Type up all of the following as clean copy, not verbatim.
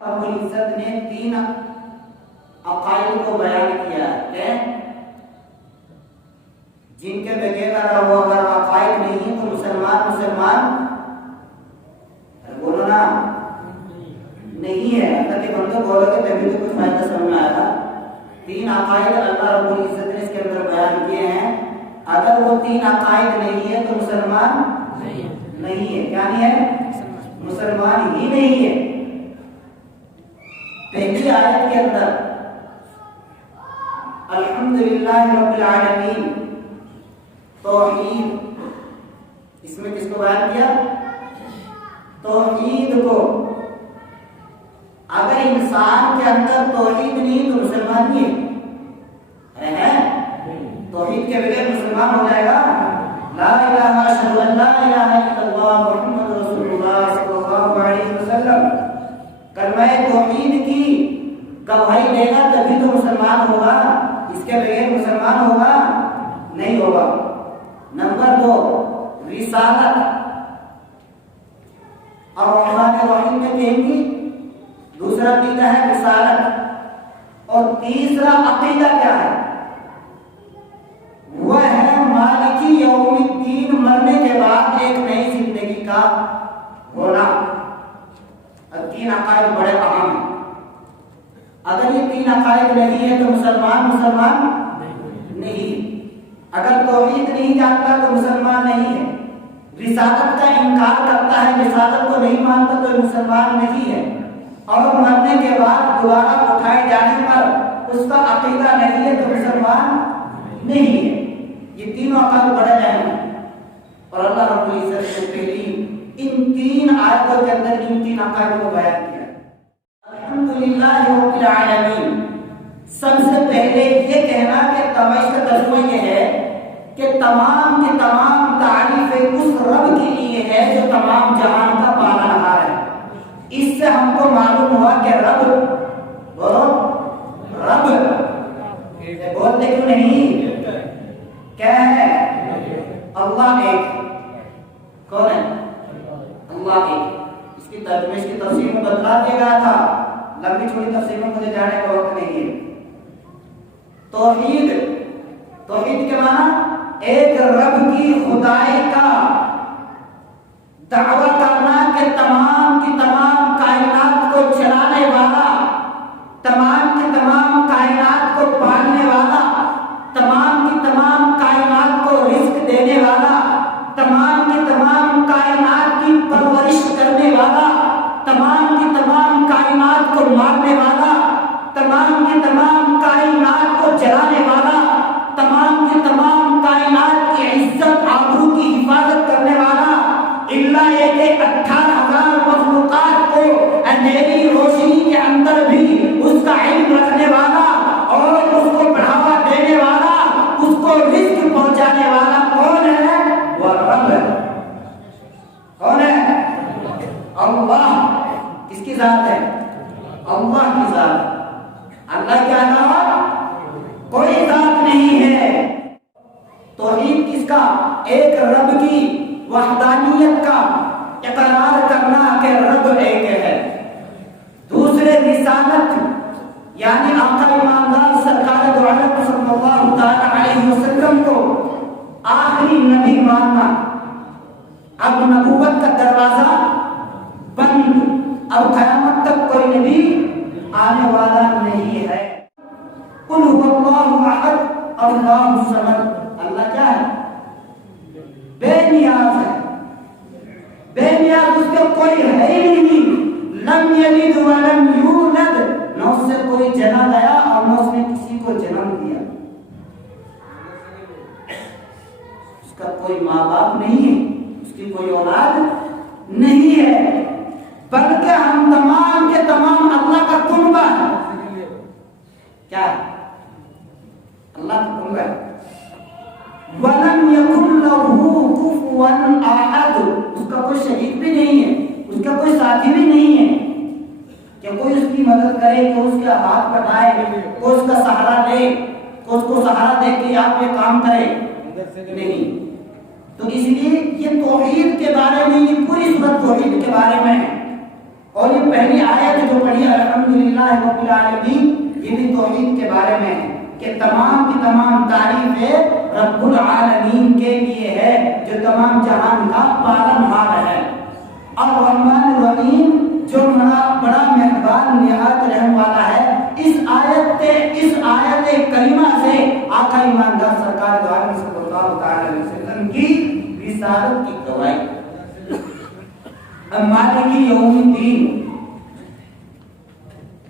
رب العزت نے تین عقائد کو بیان کیا ہے جن کے بغیر اگر عقائد نہیں تو مسلمان بولو نا نہیں ہے. اللہ کے بندے بولو گے تبھی تو کچھ فائدہ سمجھ میں آئے گا. تین عقائد اللہ رب العزت نے اس کے اندر بیان کیے ہیں. اگر وہ تین عقائد نہیں ہے تو مسلمان نہیں ہے. کیا نہیں ہے؟ مسلمان ہی نہیں ہے. پہلی آیت کے اندر الحمدللہ رب العالمین توحید، اس میں کس کو بیان کیا؟ توحید کو. اگر انسان کے اندر توحید نہیں تو مسلمان نہیں ہے. توحید کے بغیر مسلمان ہو جائے گا. لا الہ اشہد ان لا الہ الا اللہ محمد رسول اللہ صلی اللہ علیہ وسلم کلمہ توحید کی گواہی دے گا تبھی تو مسلمان ہوگا. اس کے بغیر مسلمان ہوگا نہیں ہوگا. نمبر 2 رسالت. اور قرآن الرحیم میں کہیں گی دوسرا عقیدہ ہے رسالت. اور تیسرا عقیدہ کیا ہے؟ وہ ہے مالکی یوم الدین، مرنے کے بعد ایک نئی زندگی کا ہونا. تین عقائد بڑے اہم ہیں. اگر یہ تین عقائد نہیں ہے تو مسلمان نہیں. اگر توحید نہیں جانتا تو مسلمان نہیں ہے. رسالت کا انکار کرتا ہے، رسالت کو نہیں مانتا تو مسلمان نہیں ہے. اور مرنے کے بعد دوبارہ اٹھائے جانے پر اس کا عقیدہ نہیں ہے تو مسلمان نہیں ہے. یہ تینوں عقائد بڑے اہم ہیں. اور اللہ رب العزت نے پہلی ان تین آیتوں کے اندر ان تین عقائد کو بیان کیا. الحمدللہ رب العالمین. سب سے پہلے یہ کہنا کہ اس کا ترجمہ یہ ہے کہ تمام کی تمام تعریفیں اس رب کے لیے ہے جو تمام جہان کا پالنہار ہے. اس سے ہم کو معلوم ہوا کہ رب بولتے کیوں نہیں؟ کیا ہے؟ اللہ ایک. کون ہے؟ اللہ ایک. اس کی ترجمے، اس کی تفسیر میں بتلا دیا گیا تھا. لمبی چھوٹی تفسیر میں مجھے جانے کا وقت نہیں ہے. توحید کے معنی ایک رب کی خدائی کا دعویٰ کرنا کہ تمام کی تمام کائنات کو چلانے والا، تمام کی تمام کائنات کو پالنے والا، تمام کی تمام کائنات کو رزق دینے والا، تمام کی تمام کائنات کی پرورش کرنے والا، تمام کی تمام کائنات کو مارنے والا، تمام کی تمام کائنات کو جلانے والا، تمام کی تمام کائنات کی عزت آبرو کی حفاظت کرنے والا، اللہ یہ کہ 18,000 مخلوقات کو اندھیری روشنی کے اندر بھی اس کا علم رکھنے والا اور اس کو بڑھاوا دینے والا، اس کو رزق پہنچانے والا کون ہے؟ وہ رب ہے. کون ہے؟ اللہ. کس کی ذات ہے؟ اللہ کی ذات. اللہ کے علاوہ کوئی ذات نہیں ہے. توحید کس کا؟ ایک رب کی وحدانیت کا اقرار کرنا کہ رب ایک ہے. دوسرے رسالت یعنی آقا ایماندار سرکار دو عالم صلی اللہ تعالی علیہ وسلم کو آخری نبی ماننا. اب نبوت کا دروازہ بند، اب قیامت تک کوئی نبی آنے والا نہیں ہے. قل هو اللہ احد اللہ الصمد. اللہ کیا ہے؟ بے نیاز ہے. بے نیاز، اس کے کوئی ہے ہی نہیں. لم یلد ولم یولد، نہ اس سے کوئی جنا گیا اور نہ اس نے کسی کو جنم دیا. اس کا کوئی ماں باپ نہیں ہے، اس کی کوئی اولاد نہیں ہے، بلکہ ہم تمام کے تمام اللہ کا کنبہ ہے. کیا ہے؟ اللہ کا کنبہ ہے. وَلَمْ يَكُنْ لَهُ كُفُوًا أَحَدٌ. اس کا کوئی شریک بھی نہیں ہے، اس کا کوئی ساتھی بھی نہیں ہے کہ کوئی اس کی مدد کرے، کوئی اس کا ہاتھ بٹھائے، کوئی اس کا سہارا دے، کوئی اس کو سہارا دے کہ آپ یہ کام کرے. نہیں. تو اس لیے یہ توحید کے بارے میں، یہ پوری سورت توحید کے بارے میں ہے. اور یہ پہلی آیت جو پڑھی رب العالمین، یہ بھی توحید کے بارے میں ہے کہ تمام کی تمام تعریفیں رب العالمین کے لیے ہے جو تمام جہان کا پالنہار ہے۔ الرحمن الرحیم جو بڑا مہربان نہایت رحم والا ہے۔ اس آیت کریمہ سے آقا ایماندار سرکار دو عالم صلی اللہ تعالی علیہ وسلم کی رسالت کی گواہی۔ مالک یوم الدین،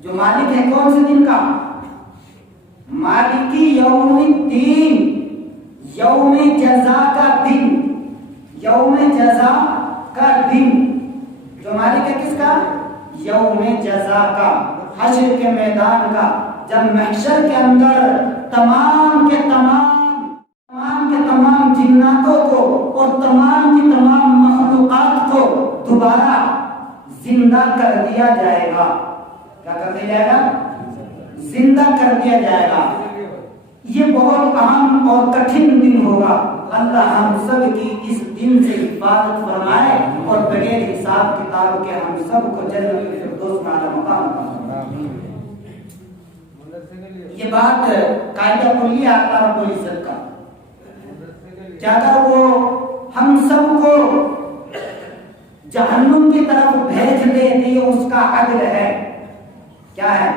جو مالک ہے کون سے دن کا؟ مالکی یوم الدین، یوم جزا کا دن، یوم جزا کا دن۔ جو مالک ہے کس کا؟ یوم جزا کا، حشر کے میدان کا، جب محشر کے اندر تمام کے تمام جناتوں کو اور تمام کی تمام مخلوقات کو دوبارہ زندہ کر دیا جائے گا۔ کیا کر دیا جائے گا؟ زندہ کر دیا جائے گا۔ یہ بہت اہم اور کٹھن دن ہوگا۔ اللہ ہم سب کی اس دن سے حفاظت فرمائے اور بغیر حساب کتاب کے ہم سب کو جنت الفردوس میں اعلیٰ مقام عطا۔ یہ بات قاعدہ کلیہ اللہ رب العزت کا، کیا اگر وہ ہم سب کو جہنم کی طرف بھیج دے تو یہ اس کا عدل ہے۔ کیا ہے؟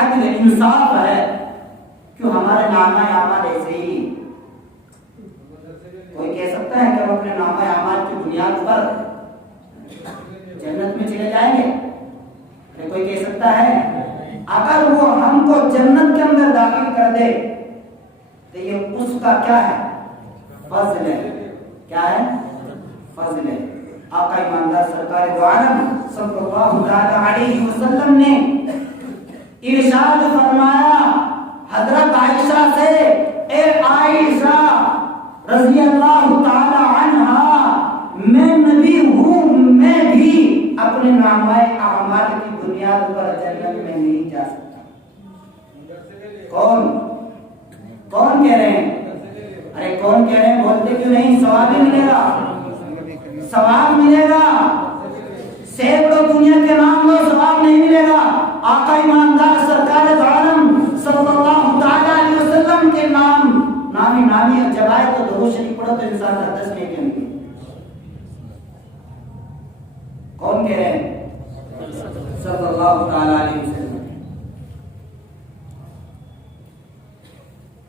عدل، انصاف ہے۔ کیوں ہمارے نامہ اعمال ایسے ہی؟ کوئی کہہ سکتا ہے کہ ہم اپنے نامہ اعمال کی بنیاد پر جنت میں چلے جائیں گے؟ کوئی کہہ سکتا ہے؟ اگر وہ ہم کو جنت کے اندر داخل کر دے تو یہ اس کا کیا ہے؟ فضل ہے۔ کیا ہے؟ فضل ہے۔ آقا ایماندار سرکار دو عالم صلی اللہ علیہ وسلم نے ارشاد فرمایا حضرت عائشہ سے، اے عائشہ رضی اللہ تعالی عنہا، میں نبی ہوں، میں بھی اپنے نامہ اعمال کی بنیاد پر جنت میں نہیں جا سکتا۔ کون کہہ رہے ہیں؟ ارے کون کہہ رہے ہیں؟ بولتے کیوں نہیں؟ ثواب ہی ملے گا، ثواب ملے گا۔ سینکڑوں دنیا کے نام لو، ثواب نہیں ملے گا۔ آقا ایماندار سرکار دو عالم صلی اللہ تعالی علیہ وسلم کے نامی جب آئے تو درود شریف پڑھو تو انسان 10 نیکیاں ملیں۔ کون کہہ رہے ہیں؟ صلی اللہ تعالی علیہ وسلم۔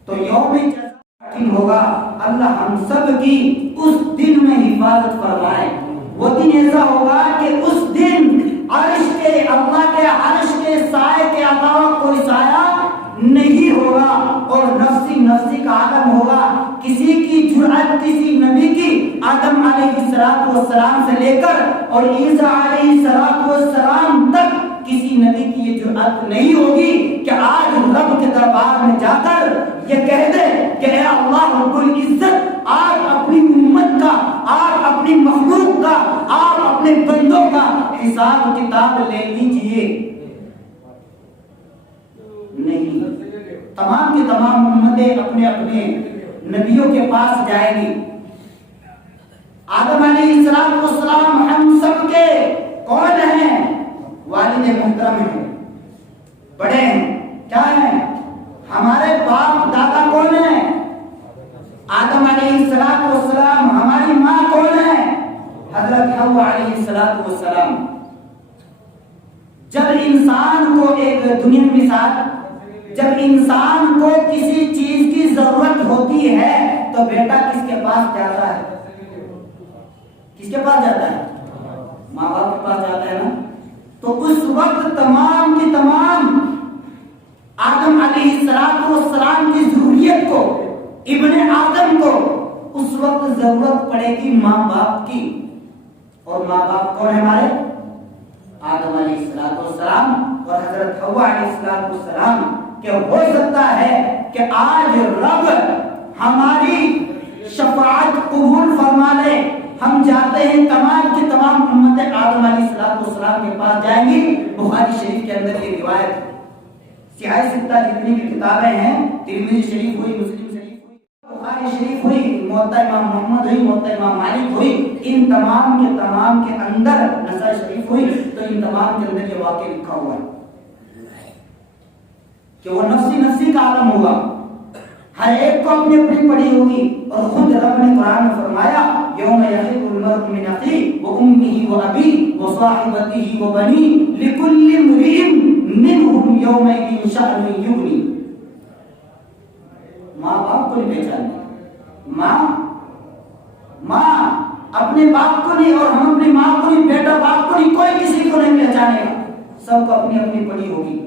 تو یوم جزا کٹھن ہوگا، اللہ ہم سب کی اس دن میں حفاظت فرمائے۔ وہ دن ایسا ہوگا کہ اس دن عرش کے، اللہ کے عرش کے سائے کے علاوہ کوئی سایہ نہیں ہوگا، اور نفسی نفسی کا عالم ہوگا۔ کسی کی جرأت، کسی نبی کی آدم علیہ السلام سے لے کر اور عیسیٰ علیہ السلام تک کسی نبی کی یہ جرأت نہیں ہوگی کہ آج رب کے دربار میں جا کر یہ کہہ دے کہ اے اللہ رب العزت، آج اپنی امت کا، آج اپنی مخلوق کا، آج اپنے بندوں کا حساب کتاب لے لیجئے۔ نہیں، تمام کی تمام امتیں اپنے اپنے نبیوں کے پاس جائیں گی۔ آدم علیہ السلام ہم سب کے کون ہیں؟ والد محترم ہیں، بڑے ہیں۔ کیا ہیں؟ ہمارے باپ دادا کون ہیں؟ آدم علیہ السلام۔ ہماری ماں کون ہے؟ حضرت حوا علیہ السلام۔ جب انسان کو ایک دنیا مثال، جب انسان کو کسی چیز کی ضرورت ہوتی ہے تو بیٹا کس کے پاس جاتا ہے؟ کس کے پاس جاتا ہے؟ ماں باپ کے پاس جاتا ہے نا۔ تو اس وقت تمام کی تمام آدم علیہ السلام کی ضروریت کو، ابن آدم کو اس وقت ضرورت پڑے گی ماں باپ کی۔ اور ماں باپ کون ہے ہمارے؟ آدم علیہ السلام اور حضرت حوا علیہ السلام۔ کہ ہو سکتا ہے کہ آج رب ہماری شفاعت قبول فرما لے، ہم جاتے ہیں تمام کی تمام امت آدم علیہ السلام کے پاس جائیں گی۔ بخاری شریف کے اندر یہ روایت، سیاہ ستہ جتنی بھی کتابیں ہیں، ترمذی شریف ہوئی، مسلم شریف ہوئی، بخاری شریف ہوئی، موطا امام محمد ہوئی، موطا امام مالک ہوئی، ان تمام کے اندر نسائی شریف ہوئی، تو ان تمام کے اندر یہ واقعہ لکھا ہوا ہے کہ وہ نفسی نفسی کا عالم ہوگا، ہر ایک کو اپنی اپنی پڑی ہوگی. اور خود رب نے قرآن میں فرمایا یوم یفر المرء من اخیہ وامہ وابیہ وصاحبتہ وبنیہ لکل امرئ منہم یومئذ شأن یغنیہ. ماں باپ کو نہیں پہچانتے، ماں اپنے باپ کو نہیں، اور ہم اپنی ماں کو نہیں، بیٹا باپ کو نہیں، کوئی کسی کو نہیں پہچانے گا، سب کو اپنی اپنی پڑی ہوگی.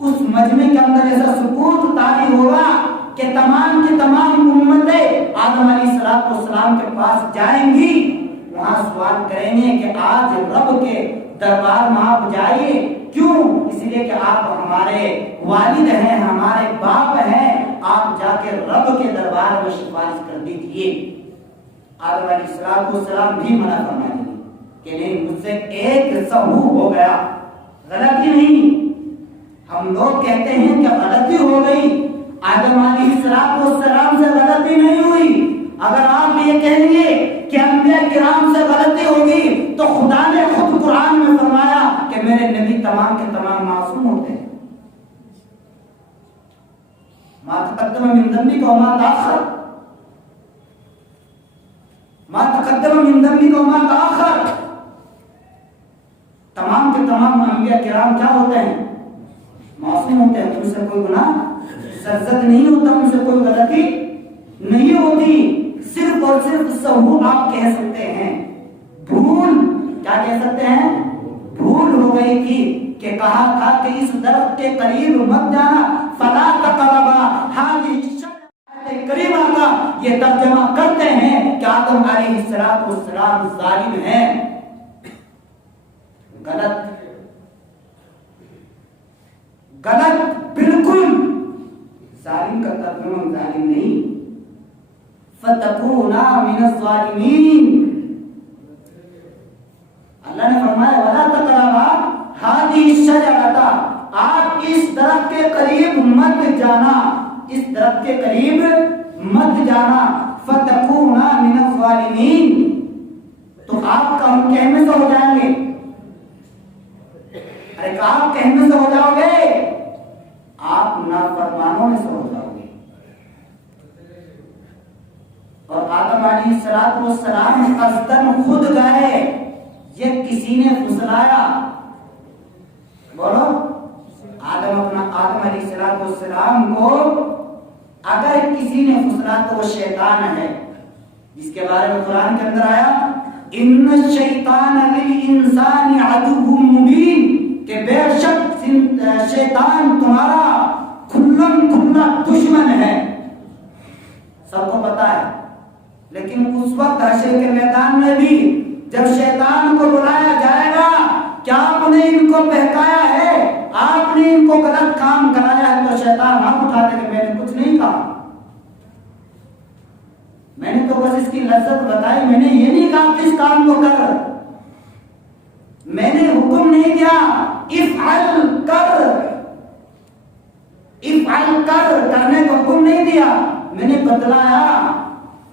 اس مجمع کے اندر ایسا سکوت طاری ہوگا کہ تمام کی تمام امتیں آدم علیہ السلام کے پاس جائیں گی، وہاں سوال کریں گے کہ آج رب کے دربار میں آپ جائیے. کیوں؟ اس لیے کہ آپ ہمارے والد ہیں، ہمارے باپ ہیں، آپ جا کے رب کے دربار میں سفارش کر دیجیے. آدم علیہ السلام بھی منع فرما دیں کہ نہیں، مجھ سے ایک سہو ہو گیا، غلطی نہیں. ہم لوگ کہتے ہیں کہ غلطی ہو گئی، آدم علیہ السلام سے غلطی نہیں ہوئی. اگر آپ یہ کہیں گے کہ انبیاء کرام سے غلطی ہوگی تو خدا نے خود قرآن میں فرمایا کہ میرے نبی تمام کے تمام معصوم ہوتے ہیں. ما تقدم من ذنبک وما تأخر، ما تقدم من ذنبک وما تأخر. تمام کے تمام انبیاء کرام کیا ہوتے ہیں؟ معصوم ہوتے ہیں. ان سے کوئی گناہ سرزد نہیں ہوتا، ان سے کوئی غلطی نہیں ہوتی. صرف اور صرف سہو آپ کہہ سکتے ہیں، بھول کیا کہہ سکتے ہیں؟ بھول ہو گئی تھی کہ کہا تھا کہ اس درخت کے قریب مت جانا، فلا تقربا هذه الشجرة. قریب آقا یہ ترجمہ کرتے ہیں کہ آدم علیہ السلام ظالم ہیں. غلط بالکل. ظالم کا ترجمہ ظالم نہیں. فتکونا من الظالمین. اللہ نے فرمایا ولا تقربا هذه الشجرة، آپ اس درخت کے قریب مت جانا، اس درخت کے قریب مت جانا. فتکونا من الظالمین، تو آپ کا ہم کہنے سے ہو جائیں گے. ارے آپ کہنے سے ہو جاؤ گے، آپ نافرمانوں میں سے ہو جاؤ گے. اور آدم علیہ السلام قصدن خود گئے، یہ کسی نے پھسلایا. بولو، آدم علیہ السلام کو اگر کسی نے پھسلا تو وہ شیطان ہے، جس کے بارے میں قرآن کے اندر آیا ان الشیطان للانسان عدو مبین، کہ بے شک شیطان تمہارا کھلم کھلا دشمن ہے. سب کو پتا ہے. لیکن اس وقت حشر کے میدان میں بھی جب شیطان کو بلایا جائے گا، کیا آپ نے ان کو بہکایا ہے، آپ نے ان کو غلط کام کرایا ہے، تو شیطان ہاتھ اٹھا دے کہ میں نے کچھ نہیں کہا، میں نے تو بس اس کی لذت بتائی، میں نے یہ نہیں کہا کہ اس کام کو کر، میں نے حکم نہیں دیا افعل کر، کرنے کو حکم نہیں دیا، میں نے بتلایا.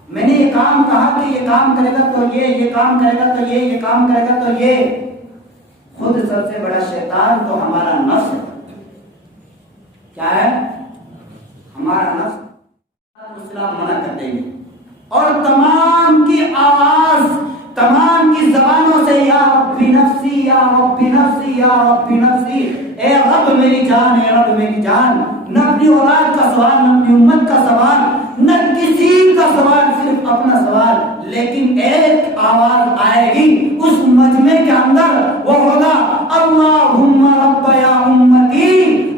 میں نے یہ کام کہا کہ یہ کام کرے گا تو یہ کام کرے گا تو یہ کام کرے گا تو یہ. خود سب سے بڑا شیطان تو ہمارا نفس ہے. کیا ہے؟ ہمارا نفس. اسلام منع کر دیں گے، اور تمام کی آواز، تمام کی زبانوں سے یا ربی نفسی یا ربی نفسی یا ربی نفسی، اے رب میری جان، اے رب میری جان. نہ اپنی اولاد کا سوال، نہ اپنی امت کا سوال، نہ کسی کا سوال، صرف اپنا سوال. لیکن ایک آواز آئے گی اس مجمع کے اندر، وہ ہوگا اللہم رب یا امتی،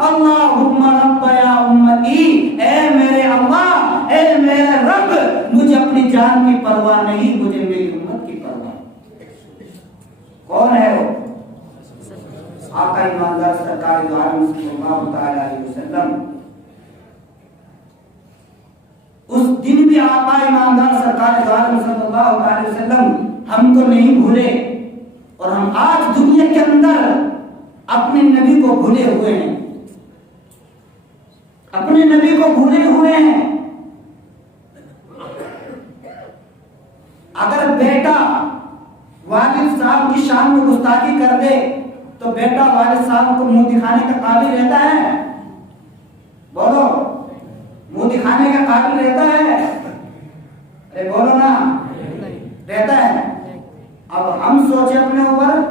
اللہم رب یا امتی. اے میرے اللہ، اے میرے رب، مجھے اپنی جان کی پرواہ نہیں، مجھے میری امت کی پرواہ. کون ہے وہ؟ آقا ایماندار سرکار دو عالم صلی اللہ تعالی علیہ وسلم. اس دن بھی آقا ایماندار سرکار دو عالم صلی اللہ علیہ وسلم ہم کو نہیں بھولے، اور ہم آج دنیا کے اندر اپنے نبی کو بھولے ہوئے ہیں، اپنے نبی کو بھولے ہوئے ہیں. اگر بیٹا والد صاحب کی شان میں گستاخی کر دے تو بیٹا والد صاحب کو منہ دکھانے کا قابل رہتا ہے؟ بولو، منہ دکھانے کا قابل رہتا ہے؟ ارے بولو نا، رہتا ہے؟ اب ہم سوچیں اپنے اوپر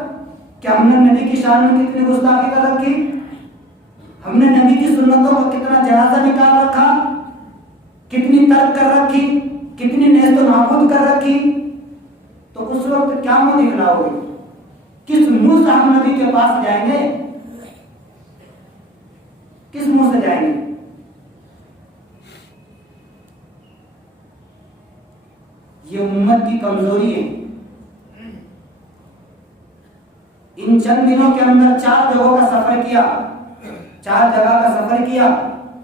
کہ ہم نے نبی کی شان میں کتنی گستاخی کر رکھی، ہم نے نبی کی سنتوں کا کتنا جنازہ نکال رکھا، کتنی ترک کر رکھی، کتنی نیست و نابود کر رکھی، تو اس وقت کیا منہ دکھلاؤ گے؟ کس منہ سے ہم نبی کے پاس جائیں گے؟ کس منہ سے جائیں گے؟ یہ امت کی کمزوری ہے۔ ان چند دنوں کے اندر 4 جگہوں کا سفر کیا، 4 جگہ کا سفر کیا،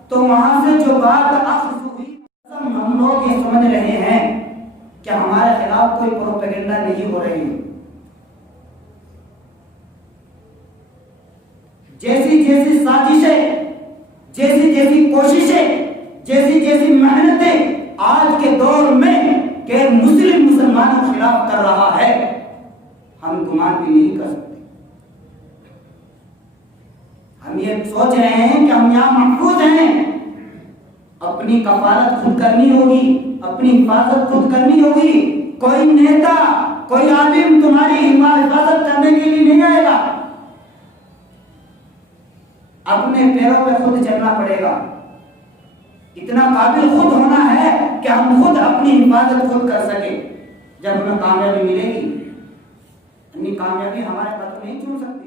تو وہاں سے جو بات اخذ ہوئی، ہم لوگ یہ سمجھ رہے ہیں کہ ہمارے خلاف کوئی پروپیگنڈا نہیں ہو رہی۔ جیسی جیسی سازشیں، جیسی جیسی کوششیں، جیسی جیسی محنتیں آج کے دور میں غیر مسلم مسلمانوں کے خلاف کر رہا ہے، ہم گمان بھی نہیں کر سکتے۔ ہم یہ سوچ رہے ہیں کہ ہم یہاں محفوظ ہیں، اپنی کفالت خود کرنی ہوگی، اپنی حفاظت خود کرنی ہوگی، کوئی نیتا، کوئی عالم تمہاری حفاظت کرنے کے لیے نہیں آئے گا، اپنے پیروں پہ خود چلنا پڑے گا۔ اتنا قابل خود ہونا ہے کہ ہم خود اپنی حفاظت خود کر سکیں۔ جب ہمیں کامیابی ملے گی، اپنی کامیابی ہمارے پاس نہیں چن سکتے۔